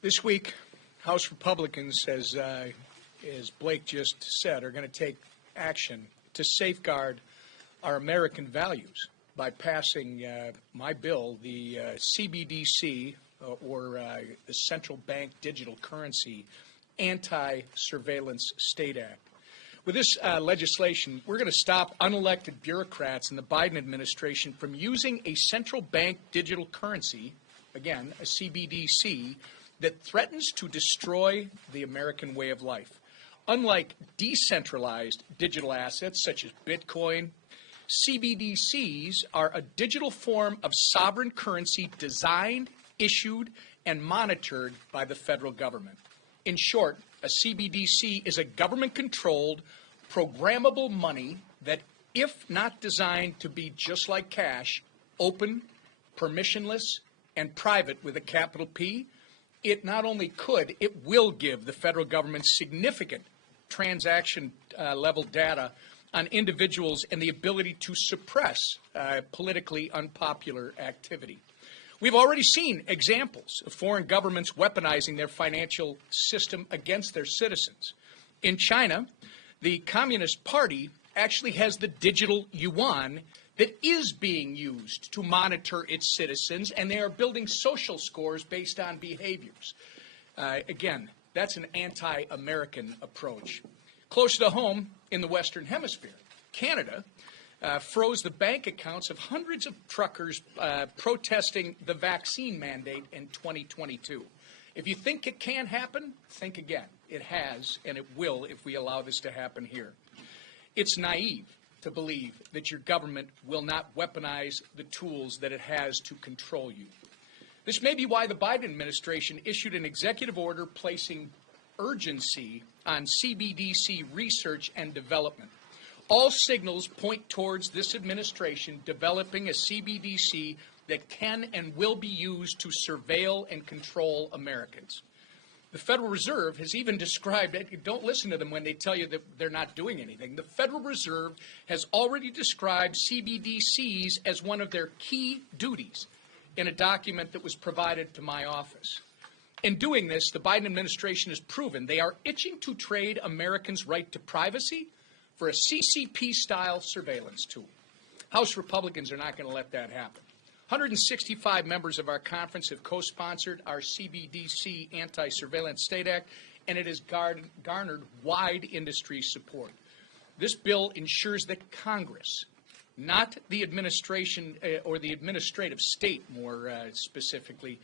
This week, House Republicans, as Blake just said, are going to take action to safeguard our American values by passing my bill, the CBDC, or the Central Bank Digital Currency Anti-Surveillance State Act. With this legislation, we're going to stop unelected bureaucrats in the Biden administration from using a central bank digital currency, again, a CBDC, that threatens to destroy the American way of life. Unlike decentralized digital assets such as Bitcoin, CBDCs are a digital form of sovereign currency designed, issued, and monitored by the federal government. In short, a CBDC is a government-controlled, programmable money that, if not designed to be just like cash, open, permissionless, and private with a capital P, it not only could, it will give the federal government significant transaction level data on individuals and the ability to suppress politically unpopular activity. We've already seen examples of foreign governments weaponizing their financial system against their citizens. In China, the Communist Party actually has the digital yuan that is being used to monitor its citizens, and they are building social scores based on behaviors. Again, that's an anti-American approach. Closer to home, in the Western Hemisphere, Canada froze the bank accounts of hundreds of truckers protesting the vaccine mandate in 2022. If you think it can happen, think again. It has, and it will if we allow this to happen here. It's naive to believe that your government will not weaponize the tools that it has to control you. This may be why the Biden administration issued an executive order placing urgency on CBDC research and development. All signals point towards this administration developing a CBDC that can and will be used to surveil and control Americans. The Federal Reserve has even described it. Don't listen to them when they tell you that they're not doing anything. The Federal Reserve has already described CBDCs as one of their key duties in a document that was provided to my office. In doing this, the Biden administration has proven they are itching to trade Americans' right to privacy for a CCP-style surveillance tool. House Republicans are not going to let that happen. 165 members of our conference have co-sponsored our CBDC Anti-Surveillance State Act, and it has garnered wide industry support. This bill ensures that Congress, not the administration or the administrative state more specifically,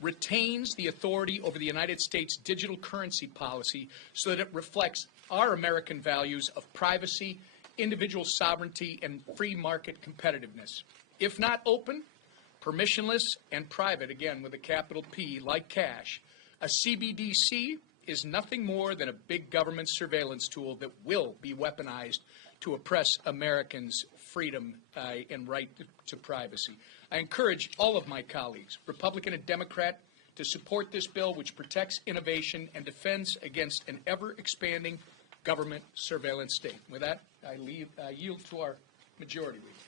retains the authority over the United States digital currency policy so that it reflects our American values of privacy, individual sovereignty, and free market competitiveness. If not open, permissionless, and private, again with a capital P, like cash, a CBDC is nothing more than a big government surveillance tool that will be weaponized to oppress Americans' freedom and right to privacy. I encourage all of my colleagues, Republican and Democrat, to support this bill, which protects innovation and defends against an ever-expanding government surveillance state. With that, I yield to our majority leader.